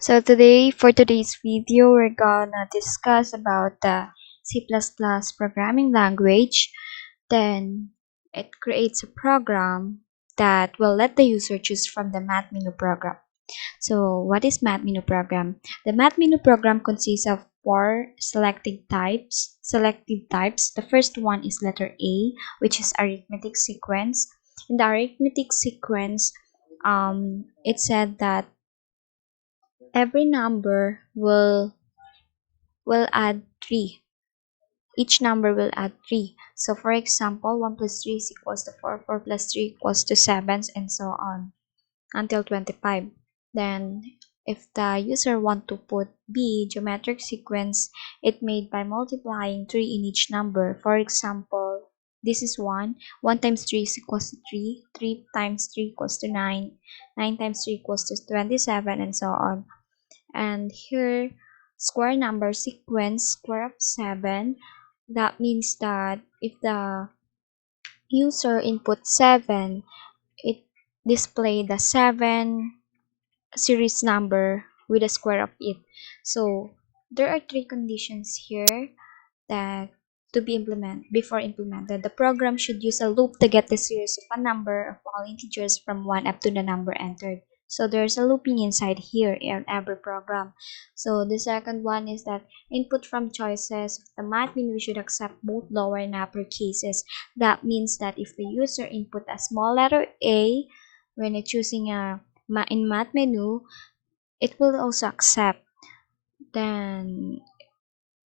So for today's video, we're gonna discuss about the C++ programming language. Then it creates a program that will let the user choose from the Math Menu program. So what is Math Menu program? The Math Menu program consists of four selected types. The first one is letter A, which is arithmetic sequence. In the arithmetic sequence, it said that every number will add 3. Each number will add 3. So for example, 1 plus 3 is equals to 4, 4 plus 3 equals to 7, and so on until 25. Then if the user want to put B, geometric sequence, it made by multiplying 3 in each number. For example, this is 1. 1 times 3 is equals to 3. 3 times 3 equals to 9. 9 times 3 equals to 27, and so on. And here, square number sequence, square of 7, that means that if the user input 7, it display the 7 series number with a square of it. So there are three conditions here that to be implemented. The program should use a loop to get the series of a number of all integers from 1 up to the number entered. So there's a looping inside here in every program. So the second one is that input from choices. The math menu should accept both lower and upper cases. That means that if the user input a small letter A when it's choosing in math menu, it will also accept. Then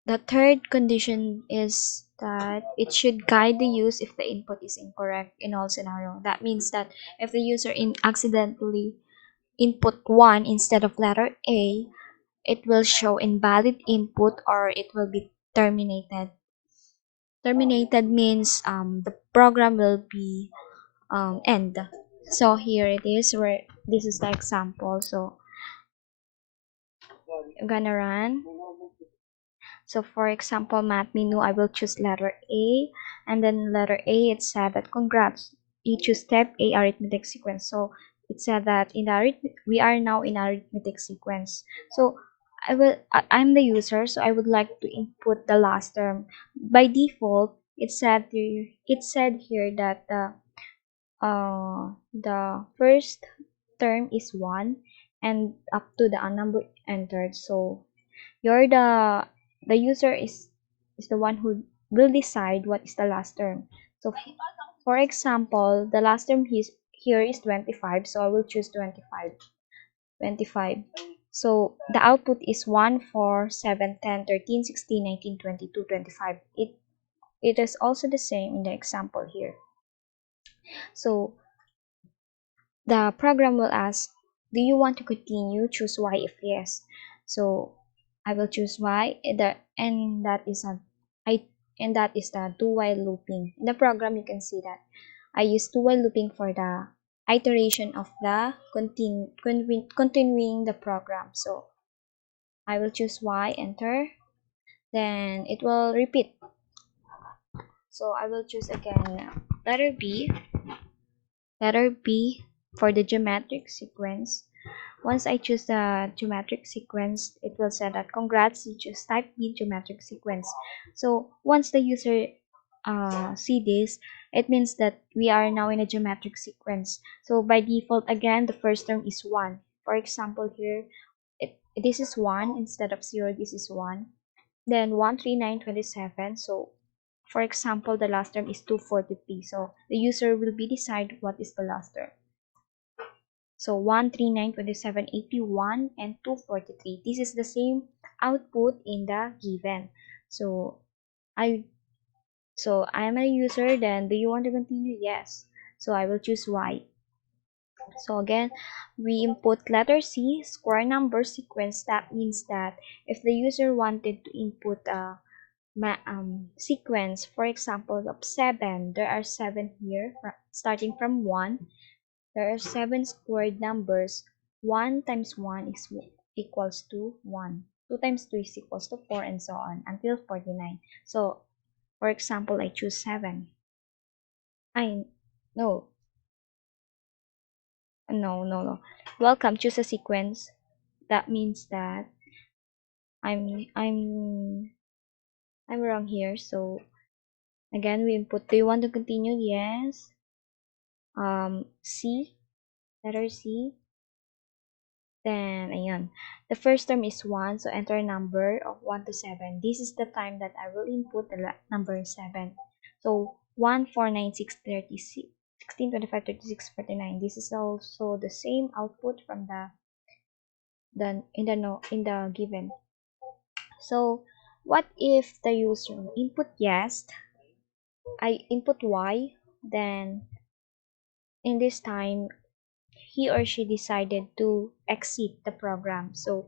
the third condition is that it should guide the use if the input is incorrect in all scenario. That means that if the user accidentally input 1 instead of letter A, it will show invalid input or it will be terminated. Terminated means the program will be end. So here it is where this is the example. So I'm gonna run. So for example, math menu, I will choose letter A, and then letter A, it said that congrats, you choose step A arithmetic sequence. So it said that we are now in arithmetic sequence. So I'm the user, so I would like to input the last term. By default, it said here that the first term is 1 and up to the number entered. So you're the user is the one who will decide what is the last term. So for example, the last term here is 25, so I will choose 25. 25. So the output is 1, 4, 7, 10, 13, 16, 19, 22, 25. It is also the same in the example here. So the program will ask, do you want to continue? Choose Y if yes. So I will choose Y, and that is I and that is the do while looping. In the program, you can see that I use do while looping for the iteration of the continuing the program. So I will choose Y, enter, then it will repeat. So I will choose again letter B, letter B for the geometric sequence. Once I choose the geometric sequence, it will say that congrats, you just type B geometric sequence. So once the user see this, it means that we are now in a geometric sequence. So by default, again, the first term is 1. For example, here, this is 1 instead of 0, this is 1. Then 13927. So for example, the last term is 243. So the user will be decide what is the last term. So 139, 27, 81, and 243. This is the same output in the given. So I am a user, then do you want to continue? Yes. So I will choose Y. So again, we input letter C, square number sequence. That means that if the user wanted to input a sequence, for example, of 7, there are 7 here, starting from 1. There are 7 squared numbers. 1 times 1 is equals to 1. 2 times 2 is equals to 4, and so on until 49. So, for example, I choose 7. I no, no. Welcome, choose a sequence. that means that I'm I'm I'm wrong here. So again, we input. Do you want to continue? Yes. C, letter C. Then, ayan. The first term is 1, so enter a number of 1 to 7. This is the time that I will input the number 7. So, 1, 4, 9, 6, 36, 16, 25, 36, 49. This is also the same output from the in the no in the given. So, what if the user input yes, I input y, then in this time he or she decided to exit the program. So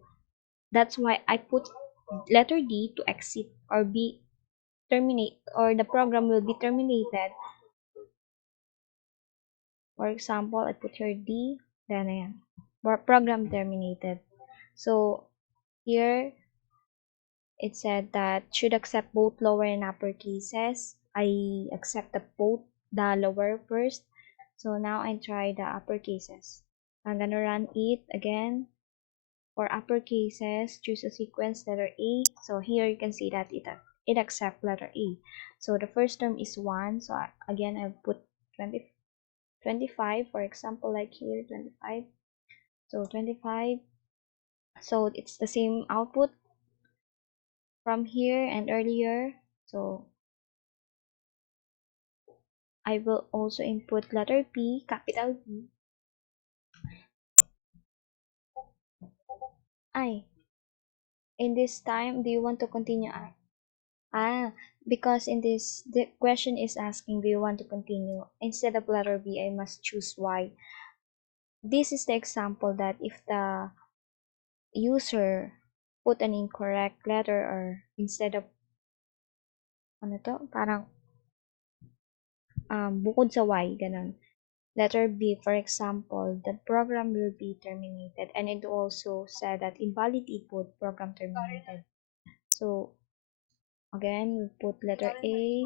that's why I put letter D to exit or be terminate, or the program will be terminated. For example, I put here D, then ayan, program terminated. So here it said that should accept both lower and upper cases. I accept the lower first. So now I try the upper cases. I'm gonna run it again. For upper cases, choose a sequence letter A. So here you can see that it accepts letter A. So the first term is 1. So again, I put 20, 25, for example, like here, 25. So 25. So it's the same output from here and earlier. So I will also input letter P, capital P. I. In this time, do you want to continue? Ah, because in this, the question is asking, do you want to continue? Instead of letter B, I must choose Y. This is the example that if the user put an incorrect letter, or instead of, ano to, parang bukod sa Y, ganun. Letter B, for example, the program will be terminated, and it also said that invalid input, program terminated. So, again, we put letter A,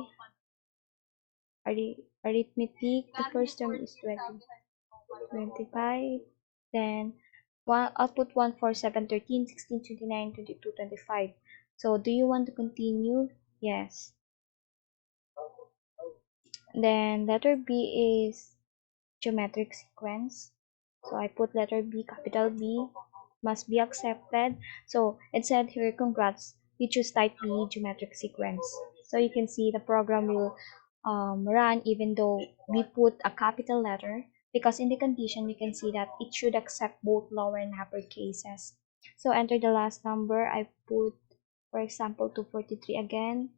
arithmetic, the first term is 20, 25, then output 1, 4, 7, 13, 16, 29, 22, 25. So, do you want to continue? Yes. Then, letter B is geometric sequence. So, I put letter B, capital B, must be accepted. So, it said here, congrats, you choose type B, geometric sequence. So, you can see the program will run even though we put a capital letter, because in the condition you can see that it should accept both lower and upper cases. So enter the last number. I put, for example, 243 again,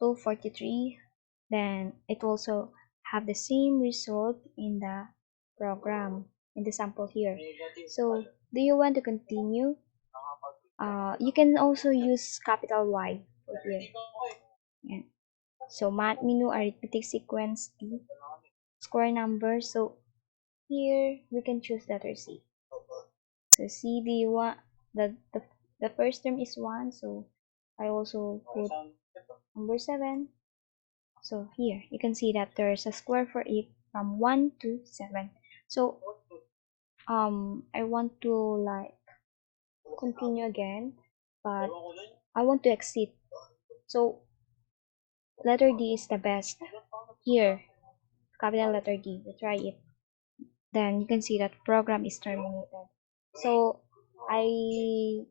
243. Then it also have the same result in the program, in the sample here. So do you want to continue? You can also use capital Y for here. Yeah. So math menu, arithmetic sequence, D, square number. So here we can choose letter C. So C, do you want the first term is 1, so I also put number 7. So here you can see that there's a square for it from 1 to 7. So I want to like continue again, but I want to exit. So letter D is the best. Here, capital letter D. We try it. Then you can see that program is terminated. So I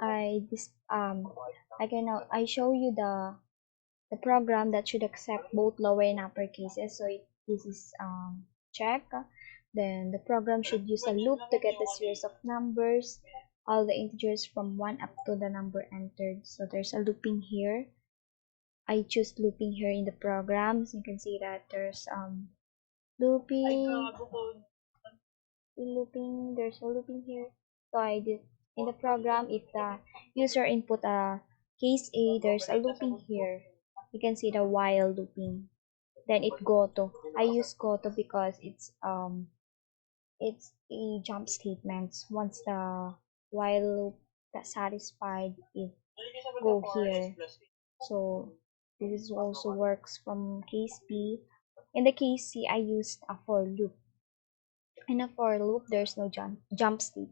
I this I show you the program that should accept both lower and upper cases. So this is check. Then the program should use a loop to get the series of numbers, all the integers from 1 up to the number entered. So there's a looping here. I choose looping here in the program. So you can see that there's looping, there's a looping here. So I did in the program, if the user input a case A, there's a looping here. You can see the while looping. Then it goto. I use goto because it's a jump statement. Once the while loop that's satisfied, it go here. So this is also works from case B. In the case C, I used a for loop. In a for loop, there's no jump statement.